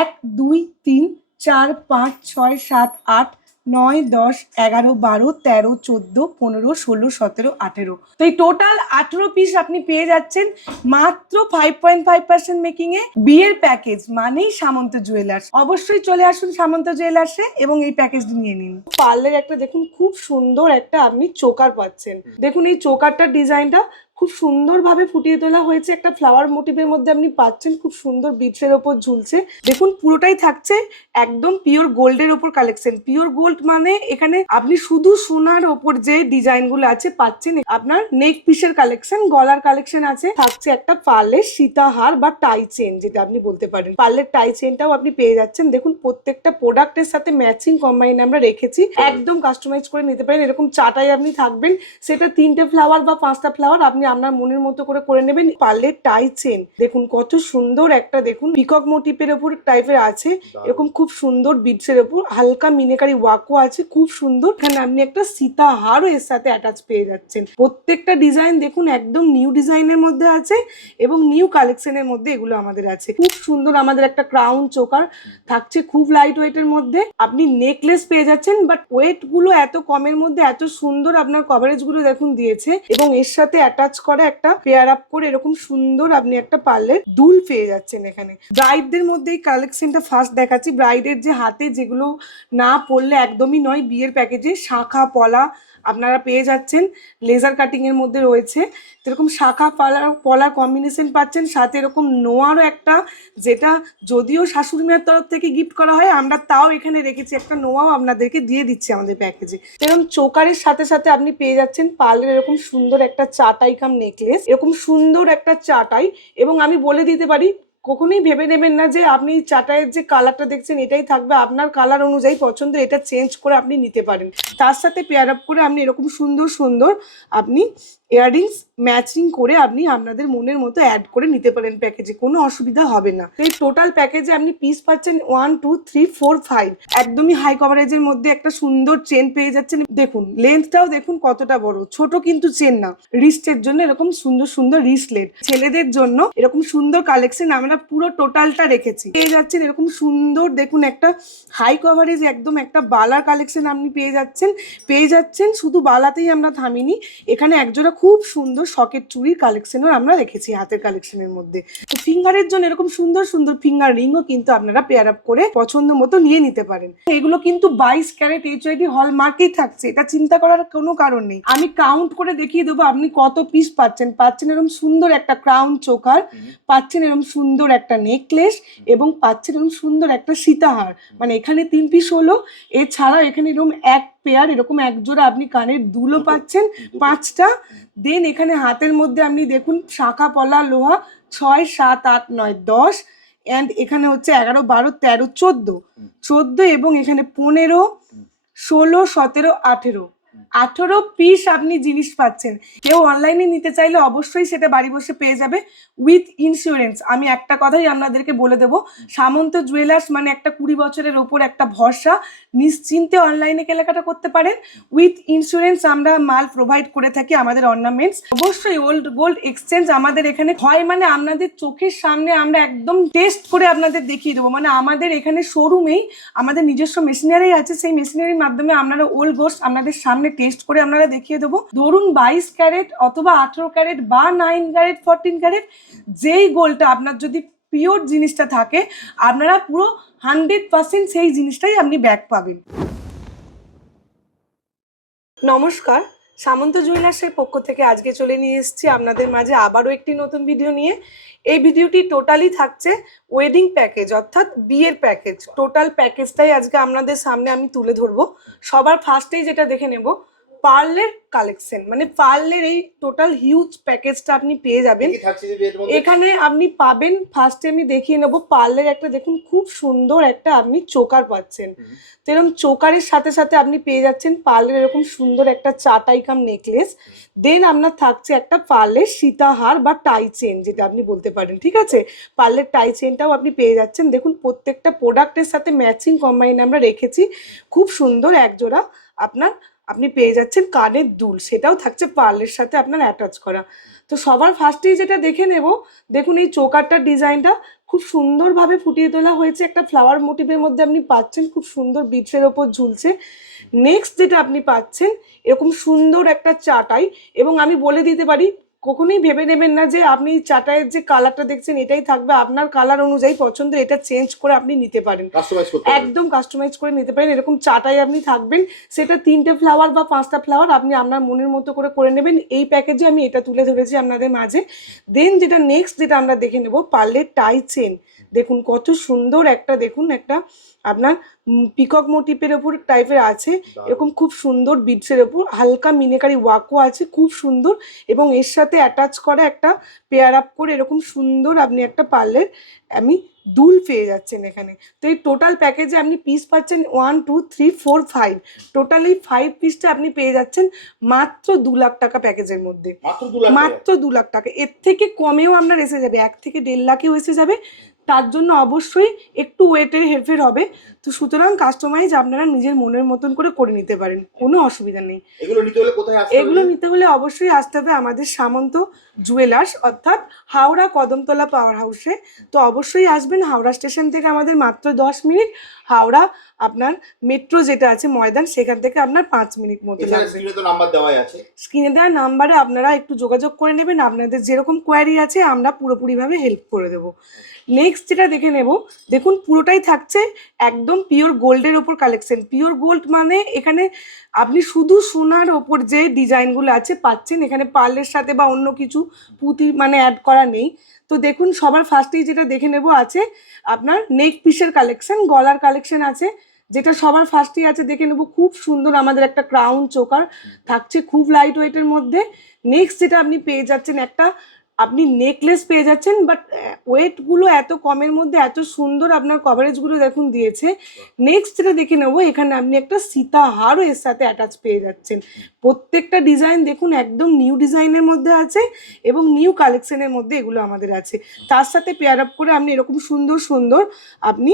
1 2 3 4 5 6 7 8 9 10 11 12 13 14 15 16 17 18। তো এই total 18 piece আপনি পেয়ে যাচ্ছেন মাত্র 5.5% মেকিং এ। বিয়ের প্যাকেজ মানেই সামন্ত জুয়েলার্স। অবশ্যই চলে আসুন সামন্ত জুয়েলার্সে এবং এই প্যাকেজটি নিয়ে নিন। পার্লের একটা দেখুন খুব সুন্দর একটা আপনি চোকার পাচ্ছেন। দেখুন এই চোকারটার ডিজাইনটা খুব সুন্দরভাবে ফুটিয়ে তোলা হয়েছে, একটা ফ্লাওয়ার মোটিভের মধ্যে আপনি পাচ্ছেন, খুব সুন্দর বিটসের ওপর ঝুলছে। দেখুন পুরোটাই থাকছে একদম পিওর গোল্ডের ওপর কালেকশন। পিওর গোল্ড মানে এখানে আপনি শুধু সোনার ওপর যে ডিজাইন গুলো আছে পাচ্ছেন। আপনার নেক পিসের কালেকশন, গলার কালেকশন আছে, থাকছে একটা পার্লের সীতাহার বা টাই চেন, যেটা আপনি বলতে পারেন। পার্লের টাই চেনটাও আপনি পেয়ে যাচ্ছেন। দেখুন প্রত্যেকটা প্রোডাক্টের সাথে ম্যাচিং কম্বাইন আমরা রেখেছি, একদম কাস্টমাইজ করে নিতে পারেন। এরকম চাটাই আপনি থাকবেন, সেটা 3টে ফ্লাওয়ার বা 5টা ফ্লাওয়ার আপনি আপনার মনের মতো করে নেবেন। পার্লের টাই চেন দেখুন কত সুন্দর একটা, দেখুন পিকক মোটিভের উপর টাইপের আছে, এরকম খুব সুন্দর বিটসের উপর হালকা মিনেকারি ওয়াকও আছে, খুব সুন্দর। এখানে আপনি একটা সীতাহারও এর সাথে অ্যাটাচ পেয়ে যাচ্ছেন। প্রত্যেকটা ডিজাইন দেখুন একদম নিউ ডিজাইনের মধ্যে আছে এবং নিউ কালেকশনের মধ্যে এগুলো আমাদের আছে। খুব সুন্দর আমাদের একটা ক্রাউন চোকার থাকছে, খুব লাইট ওয়েটের মধ্যে। আপনি নেকলেস পেয়ে যাচ্ছেন, বাট ওয়েট গুলো এত কমের মধ্যে এত সুন্দর আপনার কভারেজ গুলো দেখুন দিয়েছে, এবং এর সাথে অ্যাটাচ করা একটা পেয়ার আপ করে এরকম সুন্দর আপনি একটা পার্লের দুল পেয়ে যাচ্ছেন। এখানে ব্রাইডদের মধ্যে এই কালেকশনটা ফার্স্ট দেখাচ্ছি। ব্রাইডের যে হাতে যেগুলো না পরলে একদমই নয়, বিয়ের প্যাকেজে শাখা পলা আপনারা পেয়ে যাচ্ছেন, লেজার কাটিং এর মধ্যে রয়েছে। এরকম শাখা পলার কম্বিনেশন পাচ্ছেন, সাথে এরকম নোয়ারও একটা, যেটা যদিও শাশুড়ি মায়ের তরফ থেকে গিফট করা হয়, আমরা তাও এখানে রেখেছি, একটা নোয়াও আপনাদেরকে দিয়ে দিচ্ছি আমাদের প্যাকেজে। এরকম চোকারের সাথে সাথে আপনি পেয়ে যাচ্ছেন পার্লের এরকম সুন্দর একটা চাটাই কাম নেকলেস, এরকম সুন্দর একটা চাটাই। এবং আমি বলে দিতে পারি, কখনোই ভেবে নেবেন না যে আপনি চাটাইয়ের যে কালারটা দেখছেন এটাই থাকবে, আপনার কালার অনুযায়ী পছন্দ এটা চেঞ্জ করে আপনি নিতে পারেন। তার সাথে পেয়ার আপ করে আপনি এরকম সুন্দর সুন্দর আপনি ইয়াররিংস ম্যাচিং করে আপনি আপনাদের মনের মতো অ্যাড করে নিতে পারেন প্যাকেজে, কোনো অসুবিধা হবে না। এই টোটাল প্যাকেজে আপনি পিস পাচ্ছেন 1 2 3 4 5, একদমই হাই কভারেজের মধ্যে একটা সুন্দর চেন পেয়ে যাচ্ছেন। দেখুন লেন্থটাও দেখুন কতটা বড়, ছোট কিন্তু চেন না। রিস্টের জন্য এরকম সুন্দর সুন্দর রিস্টলেট, ছেলেদের জন্য এরকম সুন্দর কালেকশন আমরা পুরো টোটালটা রেখেছি। পেয়ে যাচ্ছেন এরকম সুন্দর, দেখুন একটা হাই কভারেজ একদম একটা বালার কালেকশন আপনি পেয়ে যাচ্ছেন। শুধু বালাতেই আমরা থামিনি, এখানে একজোড়া খুব সুন্দর শকেট চুড়ির কালেকশনও আমরা রেখেছি হাতের কালেকশনের মধ্যে। তো ফিঙ্গারের জন্য এরকম সুন্দর সুন্দর ফিঙ্গার রিংও কিন্তু আপনারা পেয়ার আপ করে পছন্দ মতো নিয়ে নিতে পারেন। এগুলো কিন্তু 22 ক্যারেট HID হলমার্কেই থাকছে, এটা চিন্তা করার কোনো কারণ নেই। আমি কাউন্ট করে দেখিয়ে দেবো আপনি কত পিস পাচ্ছেন। এরকম সুন্দর একটা ক্রাউন চোকার, পাচ্ছেন এরকম সুন্দর একটা নেকলেস, এবং পাচ্ছেন এরকম সুন্দর একটা সীতাহার। মানে এখানে 3 পিস হলো, এছাড়া এখানে এরকম এক পেয়ার এরকম এক জোড়া আপনি কানের দুলও পাচ্ছেন 5টা। দেন এখানে হাতের মধ্যে আপনি দেখুন শাখা পলা লোহা 6 7 8 9 10, অ্যান্ড এখানে হচ্ছে 11 12 13 14 এবং এখানে 15 16 17 18 পিস আপনি জিনিস পাচ্ছেন। কেউ অনলাইনে নিতে চাইলে অবশ্যই সেটা বাড়ি বসে পেয়ে যাবে উইথ ইন্স্যুরেন্স। আমি একটা কথাই আপনাদেরকে বলে দেবো, সামন্ত জুয়েলার্স মানে একটা 20 বছরের ওপর একটা ভরসা, নিশ্চিন্তে অনলাইনে কেনাকাটা করতে পারেন। উইথ ইন্স্যুরেন্স আমরা মাল প্রোভাইড করে থাকি। আমাদের অর্নামেন্টস অবশ্যই ওল্ড গোল্ড এক্সচেঞ্জ আমাদের এখানে হয়, মানে আপনাদের চোখের সামনে আমরা একদম টেস্ট করে আপনাদের দেখিয়ে দেবো। মানে আমাদের এখানে শোরুমেই আমাদের নিজস্ব মেশিনারি আছে, সেই মেশিনারির মাধ্যমে আপনারা ওল্ড গোল্ড আপনাদের সামনে টেস্ট করে আপনারা দেখিয়ে দেবো। ধরুন 22 ক্যারেট অথবা 18 ক্যারেট বা 9 ক্যারেট 14 ক্যারেট, যেই গোল্ডটা আপনার যদি পিওর জিনিসটা থাকে, আপনারা পুরো 100% সেই জিনিসটাই আপনি ব্যাক পাবেন। নমস্কার, সামন্ত জুয়েলার্সের পক্ষ থেকে আজকে চলে নিয়ে এসেছি আপনাদের মাঝে আবারও একটি নতুন ভিডিও নিয়ে। এই ভিডিওটি টোটালি থাকছে ওয়েডিং প্যাকেজ, অর্থাৎ বিয়ের প্যাকেজ। টোটাল প্যাকেজটাই আজকে আপনাদের সামনে আমি তুলে ধরবো। সবার ফার্স্টেই যেটা দেখে নেব পার্লের কালেকশন, মানে পার্লের এই টোটাল হিউজ প্যাকেজটা আপনি পেয়ে যাবেন। এখানে আপনি পাবেন, ফার্স্টে আমি দেখিয়ে নেব পার্লের একটা, দেখুন খুব সুন্দর একটা আপনি চোকার পাচ্ছেন। তো এরকম চোকারের সাথে সাথে আপনি পেয়ে যাচ্ছেন পার্লের এরকম সুন্দর একটা চাটাই কাম নেকলেস। দেন আপনার থাকছে একটা পার্লের সীতাহার বা টাই চেন, যেটা আপনি বলতে পারেন, ঠিক আছে। পার্লের টাই চেনটাও আপনি পেয়ে যাচ্ছেন। দেখুন প্রত্যেকটা প্রোডাক্টের সাথে ম্যাচিং কম্বাইন আমরা রেখেছি, খুব সুন্দর একজোড়া আপনার আপনি পেয়ে যাচ্ছেন কানের দুল, সেটাও থাকছে পার্লের সাথে আপনার অ্যাটাচ করা। তো সবার ফার্স্টেই যেটা দেখে নেব, দেখুন এই চোকারটার ডিজাইনটা খুব সুন্দরভাবে ফুটিয়ে তোলা হয়েছে, একটা ফ্লাওয়ার মোটিভের মধ্যে আপনি পাচ্ছেন, খুব সুন্দর বিটসের ওপর ঝুলছে। নেক্সট যেটা আপনি পাচ্ছেন এরকম সুন্দর একটা চাটাই, এবং আমি বলে দিতে পারি কখনোই ভেবে নেবেন না যে আপনি চাটাইয়ের যে কালারটা দেখছেন এটাই থাকবে, আপনার কালার অনুযায়ী পছন্দ এটা চেঞ্জ করে আপনি নিতে পারেন, একদম কাস্টমাইজ করে নিতে পারেন। এরকম চাটাই আপনি থাকবেন, সেটা 3টে ফ্লাওয়ার বা 5টা ফ্লাওয়ার আপনি আপনার মনের মতো করে নেবেন। এই প্যাকেজে আমি এটা তুলে ধরেছি আপনাদের মাঝে। দেন যেটা নেক্সট যেটা আমরা দেখে নেব, পার্লের টাই চেন। দেখুন কত সুন্দর একটা, দেখুন একটা আপনার পিকক মোটিভের ওপর টাইপের আছে, এরকম খুব সুন্দর বিটসের ওপর হালকা মিনেকারি ওয়াকও আছে, খুব সুন্দর, এবং এর সাথে অ্যাটাচ করা একটা পেয়ার আপ করে এরকম সুন্দর আপনি একটা পার্লের আমি দুল পেয়ে যাচ্ছেন এখানে। তো এই টোটাল প্যাকেজে আপনি পিস পাচ্ছেন 1 2 3 4 5, টোটাল এই 5 পিসটা আপনি পেয়ে যাচ্ছেন মাত্র 2 লাখ টাকা প্যাকেজের মধ্যে, মাত্র 2 লাখ টাকা। এর থেকে কমেও আপনার এসে যাবে, 1 থেকে 1.5 লাখেও এসে যাবে, তার জন্য অবশ্যই একটু ওয়েটের হেরফের হবে। তো সুতরাং কাস্টমাইজ আপনারা নিজের মনের মতন করে নিতে পারেন, কোনো অসুবিধা নেই। এগুলো নিতে হলে অবশ্যই আসতে হবে আমাদের সামন্ত জুয়েলার্স, অর্থাৎ হাওড়া কদমতলা পাওয়ার হাউসে। তো অবশ্যই আসবেন, হাওড়া স্টেশন থেকে আমাদের মাত্র 10 মিনিট, হাওড়া আপনার মেট্রো যেটা আছে ময়দান, সেখান থেকে আপনার 5 মিনিট মতো লাগবে। স্ক্রিনে দেওয়া নাম্বারে আপনারা একটু যোগাযোগ করে নেবেন, আপনাদের যেরকম কোয়ারি আছে আমরা পুরোপুরিভাবে হেল্প করে দেবো। নেক্সট যেটা দেখে নেব, দেখুন পুরোটাই থাকছে একদম পিওর গোল্ডের ওপর কালেকশন। পিওর গোল্ড মানে এখানে আপনি শুধু সোনার ওপর যে ডিজাইনগুলো আছে পাচ্ছেন, এখানে পার্লের সাথে বা অন্য কিছু পুঁতি মানে অ্যাড করা নেই। তো দেখুন সবার ফার্স্টেই যেটা দেখে নেব আছে আপনার নেক পিসের কালেকশন, গলার কালেকশন আছে, যেটা সবার ফার্স্টেই আছে দেখে নেব। খুব সুন্দর আমাদের একটা ক্রাউন চোকার থাকছে খুব লাইট ওয়েটের মধ্যে। নেক্সট যেটা আপনি পেয়ে যাচ্ছেন একটা আপনি নেকলেস পেয়ে যাচ্ছেন, বাট ওয়েটগুলো এত কমের মধ্যে এত সুন্দর আপনার কভারেজগুলো দেখুন দিয়েছে। নেক্সট যেটা দেখে নেবো, এখানে আপনি একটা সীতাহারও এর সাথে অ্যাটাচ পেয়ে যাচ্ছেন। প্রত্যেকটা ডিজাইন দেখুন একদম নিউ ডিজাইনের মধ্যে আছে এবং নিউ কালেকশনের মধ্যে এগুলো আমাদের আছে। তার সাথে পেয়ার আপ করে আপনি এরকম সুন্দর সুন্দর আপনি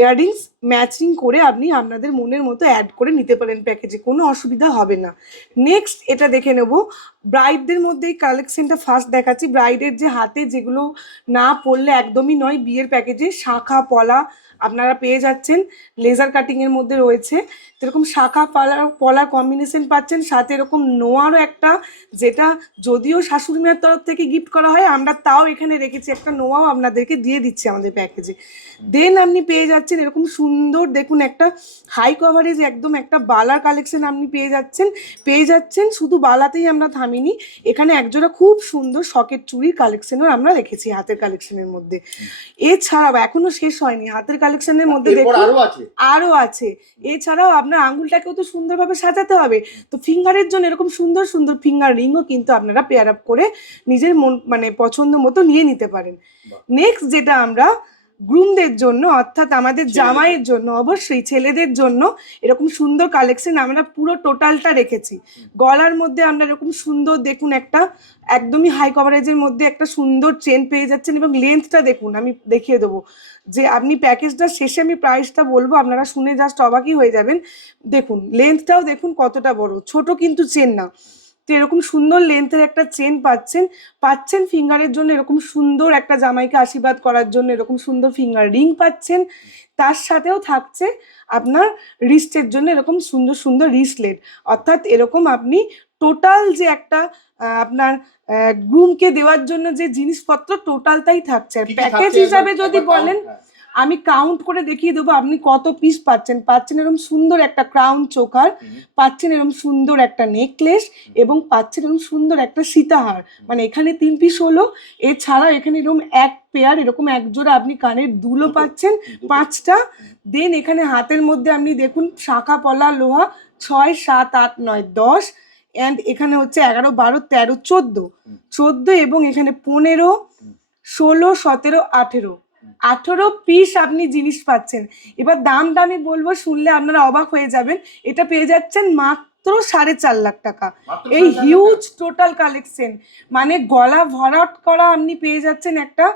ইয়াররিংস ম্যাচিং করে আপনি আপনাদের মনের মতো অ্যাড করে নিতে পারেন প্যাকেজে, কোনো অসুবিধা হবে না। নেক্সট এটা দেখে নেব, ব্রাইডদের মধ্যে এই কালেকশনটা ফার্স্ট দেখাচ্ছি। ব্রাইডের যে হাতে যেগুলো না পরলে একদমই নয়, বিয়ের প্যাকেজে শাখা পলা আপনারা পেয়ে যাচ্ছেন, লেজার কাটিংয়ের মধ্যে রয়েছে। এরকম শাখা পলার কম্বিনেশন পাচ্ছেন, সাথে এরকম নোয়ারও একটা, যেটা যদিও শাশুড়ি মায়ের তরফ থেকে গিফট করা হয়, আমরা তাও এখানে রেখেছি একটা নোয়াও আপনাদেরকে দিয়ে দিচ্ছি আমাদের প্যাকেজে। দেন আপনি পেয়ে যাচ্ছেন এরকম সুন্দর, দেখুন একটা হাই কভারেজ একদম একটা বালার কালেকশন আপনি পেয়ে যাচ্ছেন। শুধু বালাতেই আমরা থামিনি, এখানে একজোড়া খুব সুন্দর সকেট চুড়ির কালেকশনও আমরা রেখেছি হাতের কালেকশনের মধ্যে। এছাড়াও এখনো শেষ হয়নি, হাতের কালেকশনের মধ্যে দেখুন আরো আছে। এছাড়াও আপনার আঙুলটাকেও তো সুন্দরভাবে সাজাতে হবে, তো ফিঙ্গারের জন্য এরকম সুন্দর সুন্দর ফিঙ্গার রিংও কিন্তু আপনারা পেয়ার আপ করে নিজের মন মানে পছন্দ মতো নিয়ে নিতে পারেন। নেক্সট যেটা আমরা গ্রুমদের জন্য অর্থাৎ আমাদের জামাইয়ের জন্য, অবশ্যই ছেলেদের জন্য এরকম সুন্দর কালেকশন আমরা পুরো টোটালটা রেখেছি। গলার মধ্যে আমরা এরকম সুন্দর দেখুন একটা একদমই হাই কভারেজের মধ্যে একটা সুন্দর চেন পেয়ে যাচ্ছেন, এবং লেন্থটা দেখুন, আমি দেখিয়ে দেবো যে আপনি প্যাকেজটা শেষে আমি প্রাইসটা বলবো, আপনারা শুনে জাস্ট অবাকই হয়ে যাবেন। দেখুন লেন্থটাও দেখুন কতটা বড়, ছোট কিন্তু চেন না। তো এরকম সুন্দর লেন্থের একটা চেন পাচ্ছেন ফিঙ্গারের জন্য, এরকম সুন্দর একটা জামাইকে আশীর্বাদ করার জন্য এরকম সুন্দর ফিঙ্গার রিং পাচ্ছেন। তার সাথেও থাকছে আপনার রিস্টের জন্য এরকম সুন্দর সুন্দর রিস্টলেট, অর্থাৎ এরকম আপনি টোটাল যে একটা আপনার গ্রুমকে দেওয়ার জন্য যে জিনিসপত্র টোটালটাই থাকছে। প্যাকেজ হিসাবে যদি বলেন আমি কাউন্ট করে দেখিয়ে দেবো আপনি কত পিস পাচ্ছেন এরকম সুন্দর একটা ক্রাউন চোকার, পাচ্ছেন এরকম সুন্দর একটা নেকলেস, এবং পাচ্ছেন এরকম সুন্দর একটা সীতাহার, মানে এখানে 3 পিস হলো। এছাড়াও এখানে এরকম এক পেয়ার এরকম এক জোড়া আপনি কানের দুলও পাচ্ছেন 5টা। দেন এখানে হাতের মধ্যে আপনি দেখুন শাখা পলা লোহা 6 7 8 9 10, অ্যান্ড এখানে হচ্ছে 11 12 13 14 এবং এখানে 15 16 17 18 পিস আপনি জিনিস পাচ্ছেন। এবার দামটা আমি বলবো, শুনলে আপনারা অবাক হয়ে যাবেন। এটা পেয়ে যাচ্ছেন মাত্র মাত্র 4.5 লাখ টাকা। এই হিউজ টোটাল কালেকশন, মানে গলা ভরাট করা আপনি পেয়ে যাচ্ছেন একটা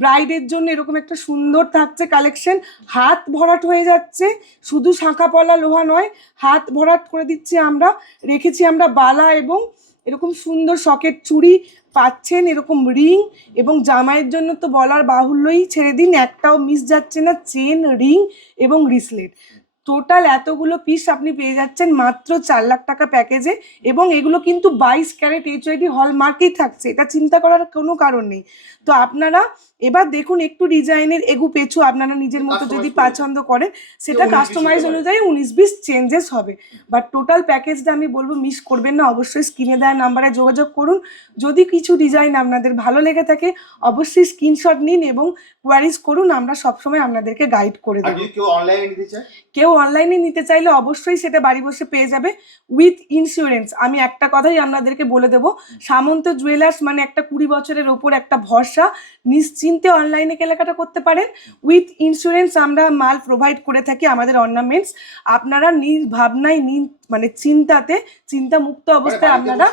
ব্রাইডের জন্য। এরকম একটা সুন্দর থাকছে কালেকশন, হাত ভরাট হয়ে যাচ্ছে, শুধু শাঁখা পলা লোহা নয়, হাত ভরাট করে দিচ্ছি আমরা। রেখেছি আমরা বালা এবং এরকম সুন্দর সকেট চুড়ি পাচ্ছেন, এরকম রিং, এবং জামাইয়ের জন্য তো বলার বাহুল্যই, ছেড়ে দিন, একটাও মিস যাচ্ছে না, চেন, রিং এবং রিসলেট। টোটাল এতগুলো পিস আপনি পেয়ে যাচ্ছেন মাত্র 4 লাখ টাকা প্যাকেজে। এবং এগুলো কিন্তু 22 ক্যারেট HID হলমার্কেই থাকছে, এটা চিন্তা করার কোনো কারণ নেই। তো আপনারা এবার দেখুন একটু ডিজাইনের এগু পেছু আপনারা নিজের মতো যদি পছন্দ করেন, সেটা কাস্টমাইজ অনুযায়ী 19-20 চেঞ্জেস হবে। বাট টোটাল প্যাকেজটা আমি বলবো মিস করবেন না, অবশ্যই স্ক্রিনে দেওয়া নাম্বারে যোগাযোগ করুন। যদি কিছু ডিজাইন আপনাদের ভালো লেগে থাকে অবশ্যই স্ক্রিনশট নিন এবং কোয়ারিজ করুন, আমরা সবসময় আপনাদেরকে গাইড করে দেবো। কেউ অনলাইনে নিতে চাইলে অবশ্যই সেটা বাড়ি বসে পেয়ে যাবে উইথ ইন্স্যুরেন্স। আমি একটা কথাই আপনাদেরকে বলে দেবো, সামন্ত জুয়েলার্স মানে একটা 20 বছরের ওপর একটা ভরসা, নিশ্চিন্তে অনলাইনে কেনাকাটা করতে পারেন। উইথ ইন্স্যুরেন্স আমরা মাল প্রোভাইড করে থাকি, আমাদের অর্নামেন্টস আপনারা নির্ভাবনায় মানে চিন্তামুক্ত অবস্থায় আপনারা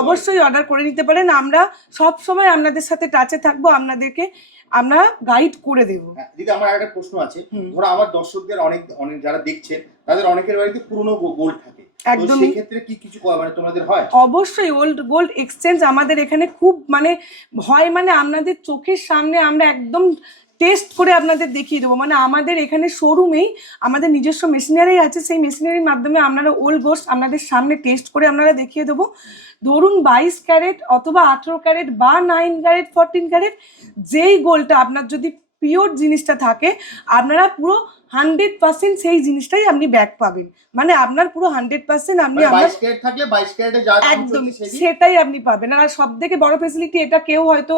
অবশ্যই অর্ডার করে নিতে পারেন। আমরা সব সময় আপনাদের সাথে টাচে থাকবো, আপনাদেরকে আমরা গাইড করে দেবো। দিদি আমার একটা প্রশ্ন আছে, ধরো আমার দর্শকদের অনেক যারা দেখছেন তাদের অনেকের বাড়িতে পুরনো গোল্ড থাকে, একদম সেই ক্ষেত্রে কি কিছু মানে তোমাদের হয়? অবশ্যই ওল্ড গোল্ড এক্সচেঞ্জ আমাদের এখানে খুব মানে হয়, মানে আপনাদের চোখের সামনে আমরা একদম টেস্ট করে আপনাদের দেখিয়ে দেবো। মানে আমাদের এখানে শোরুমেই আমাদের নিজস্ব মেশিনারি আছে, সেই মেশিনারির মাধ্যমে আপনারা ওল্ড গোল্ড আপনাদের সামনে টেস্ট করে আপনারা দেখিয়ে দেবো। ধরুন 22 ক্যারেট অথবা 18 ক্যারেট বা 9 ক্যারেট 14 ক্যারেট, যেই গোল্ডটা আপনার যদি পিওর জিনিসটা থাকে আপনারা পুরো 100% সেই জিনিসটাই আপনি ব্যাক পাবেন। মানে আপনার পুরো 100% আপনি 22 ক্যারেট থাকলে 22 ক্যারেটে যা দাম একদম সেটাই আপনি পাবেন। আর সব থেকে বড় ফ্যাসিলিটি, এটা কেউ হয়তো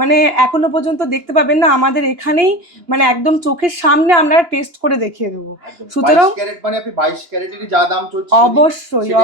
মানে এখনো পর্যন্ত দেখতে পাবেন না, আমাদের এখানেই মানে একদম চোখের সামনে আমরা টেস্ট করে দেখিয়ে দেবো। সুতরাং 22 ক্যারেট মানে আপনি 22 ক্যারেটেরই যা দাম চলছে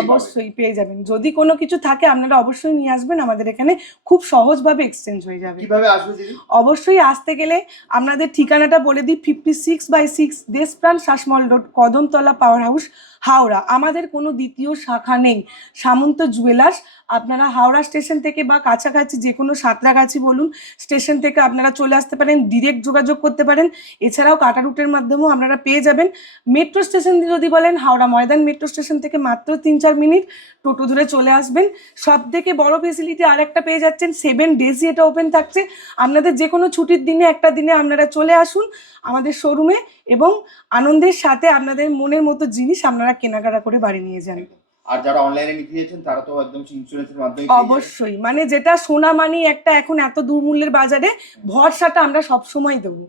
অবশ্যই পেয়ে যাবেন। যদি কোনো কিছু থাকে আপনারা অবশ্যই নিয়ে আসবেন, আমাদের এখানে খুব সহজভাবে এক্সচেঞ্জ হয়ে যাবে। কিভাবে আসবে দিদি? অবশ্যই আসতে গেলে আপনাদের ঠিকানাটা বলে দিই, 56/6 Deshapran Sasmal road, Kadamtala power house, Howrah. আমাদের কোনো দ্বিতীয় শাখা নেই, সামন্ত জুয়েলার্স। আপনারা হাওড়া স্টেশন থেকে বা কাছাকাছি যে কোনো সাঁতরাগাছি বলুন স্টেশন থেকে আপনারা চলে আসতে পারেন, ডিরেক্ট যোগাযোগ করতে পারেন। এছাড়াও কাটা রুটের মাধ্যমেও আপনারা পেয়ে যাবেন। মেট্রো স্টেশন যদি বলেন, হাওড়া ময়দান মেট্রো স্টেশন থেকে মাত্র 3-4 মিনিট টোটো ধরে চলে আসবেন। সব থেকে বড় ফেসিলিটি আর একটা পেয়ে যাচ্ছেন, 7 ডেজই এটা ওপেন থাকছে। আপনাদের যে কোনো ছুটির দিনে একটা দিনে আপনারা চলে আসুন আমাদের শোরুমে এবং আনন্দের সাথে আপনাদের মনের মতো জিনিস আপনারা কেনাকাটা করে বাড়ি নিয়ে যান। আর যারা অনলাইনে নিতে যাচ্ছেন তারা তো একদম ইন্স্যুরেন্সের মাধ্যমে অবশ্যই, মানে যেটা সোনা মানি একটা এখন এত দুর্মূল্যের বাজারে ভরসাটা আমরা সব সময় দেবো।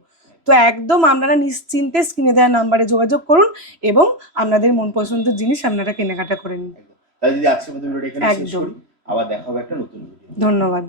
তো একদম আপনারা নিশ্চিন্তে স্ক্রিনে দেওয়া নাম্বারে যোগাযোগ করুন এবং আপনাদের মন পছন্দের জিনিস আপনারা কেনাকাটা করে নিন। তাই দিদি আজকের মতো ভিডিওটা এখানে শেষ করি, আবার দেখা হবে একটা নতুন ভিডিও। ধন্যবাদ।